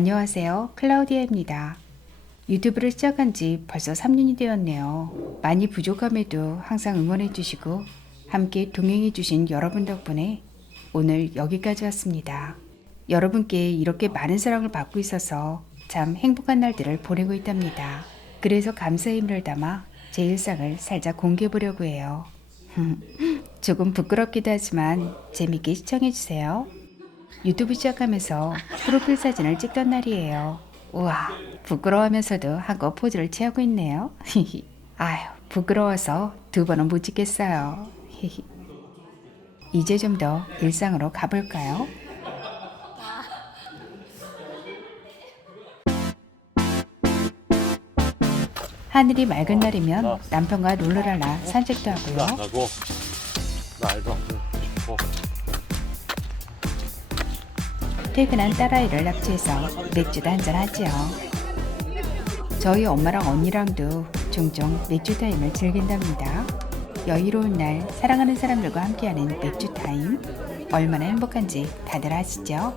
안녕하세요. 클라우디아입니다. 유튜브를 시작한 지 벌써 3년이 되었네요. 많이 부족함에도 항상 응원해 주시고 함께 동행해 주신 여러분 덕분에 오늘 여기까지 왔습니다. 여러분께 이렇게 많은 사랑을 받고 있어서 참 행복한 날들을 보내고 있답니다. 그래서 감사의 의미를 담아 제 일상을 살짝 공개해 보려고 해요. 조금 부끄럽기도 하지만 재밌게 시청해 주세요. 유튜브 시작하면서 프로필 사진을 찍던 날이에요. 우와, 부끄러워하면서도 한껏 포즈를 취하고 있네요. 아휴, 부끄러워서 두 번은 못 찍겠어요. 이제 좀 더 일상으로 가볼까요? 하늘이 맑은 날이면 남편과 롤러랄라 산책도 안 하고요. 나고 날도 안 좋고 퇴근한 딸아이를 납치해서 맥주도 한잔 하지요. 저희 엄마랑 언니랑도 종종 맥주 타임을 즐긴답니다. 여유로운 날 사랑하는 사람들과 함께하는 맥주 타임 얼마나 행복한지 다들 아시죠?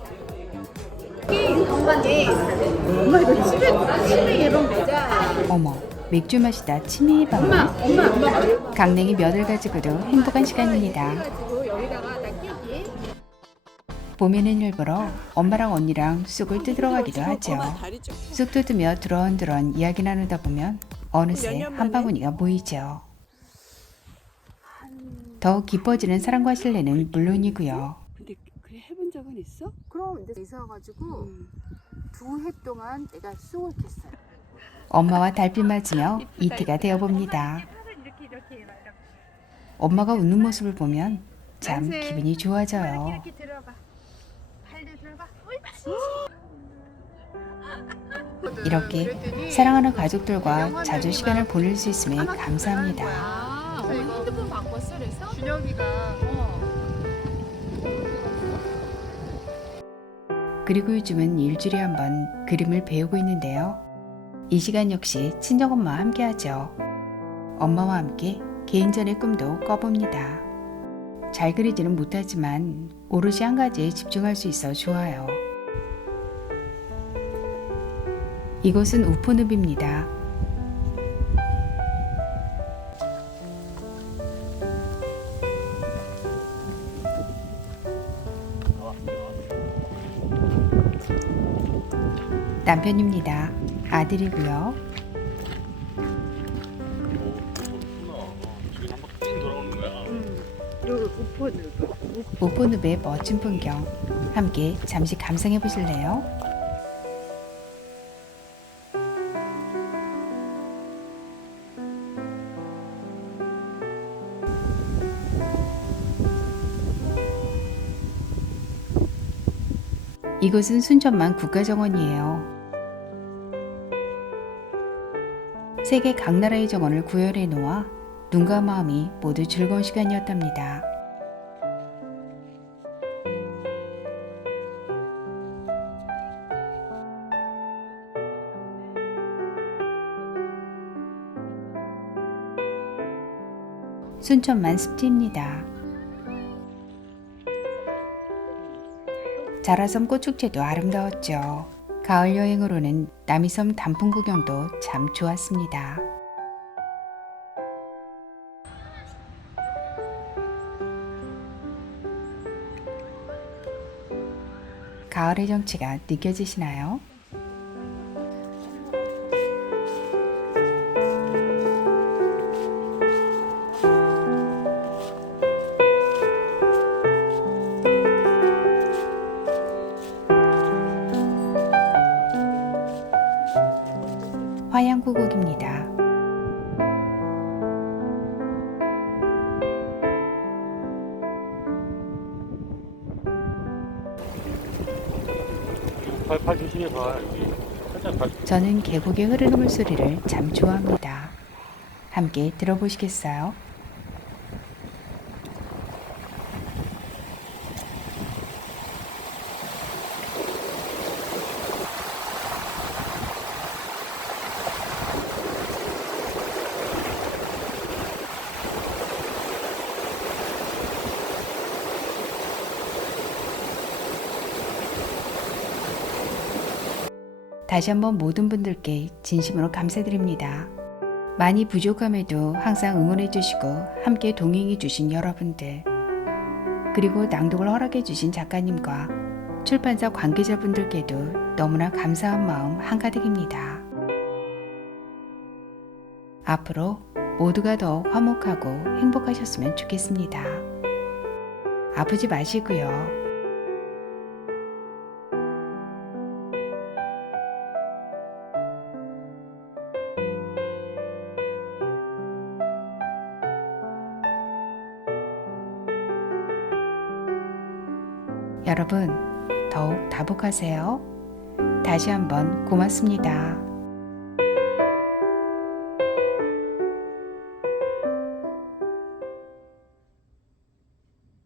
어머 맥주 마시다 침이 방 강냉이 몇을 가지고도 행복한 시간입니다. 봄에는 일부러 엄마랑 언니랑 쑥을 뜯으러 가기도 하죠. 쑥 뜯으며 드런드런 이야기 나누다 보면 어느새 한 바구니가 모이죠. 더 깊어지는 사랑과 신뢰는 물론이고요. 근데 그래 해본 적은 있어? 그럼 이제 이사 와가지고 두 해 동안 내가 쑥을 캤어요. 엄마와 달빛 맞으며 이티가 되어 봅니다. 엄마가 웃는 모습을 보면 참 기분이 좋아져요. 이렇게 들어봐. 이렇게 사랑하는 가족들과 자주 시간을 보낼 수 있음에 감사합니다. 아, 어, 핸드폰 바꿨어 그래서? 준혁이가 그리고 요즘은 일주일에 한 번 그림을 배우고 있는데요. 이 시간 역시 친정엄마와 함께 하죠. 엄마와 함께 개인전의 꿈도 꿔봅니다. 잘 그리지는 못하지만 오롯이 한 가지에 집중할 수 있어 좋아요. 이곳은 우포늪입니다. 남편입니다. 아들이고요. 우포는 우포늪의 멋진 풍경 함께 잠시 감상해 보실래요? 이곳은 순천만 국가정원이에요. 세계 각 나라의 정원을 구현해 놓아 눈과 마음이 모두 즐거운 시간이었답니다. 순천 만 습지입니다. 자라섬 꽃축제도 아름다웠죠. 가을 여행으로는 남이섬 단풍 구경도 참 좋았습니다. 가을의 정취가 느껴지시나요? 발 저는 계곡의 흐르는 물소리를 참 좋아합니다. 함께 들어보시겠어요? 다시 한번 모든 분들께 진심으로 감사드립니다. 많이 부족함에도 항상 응원해 주시고 함께 동행해 주신 여러분들 그리고 낭독을 허락해 주신 작가님과 출판사 관계자분들께도 너무나 감사한 마음 한가득입니다. 앞으로 모두가 더 화목하고 행복하셨으면 좋겠습니다. 아프지 마시고요. 여러분, 더욱 다복하세요. 다시 한번 고맙습니다.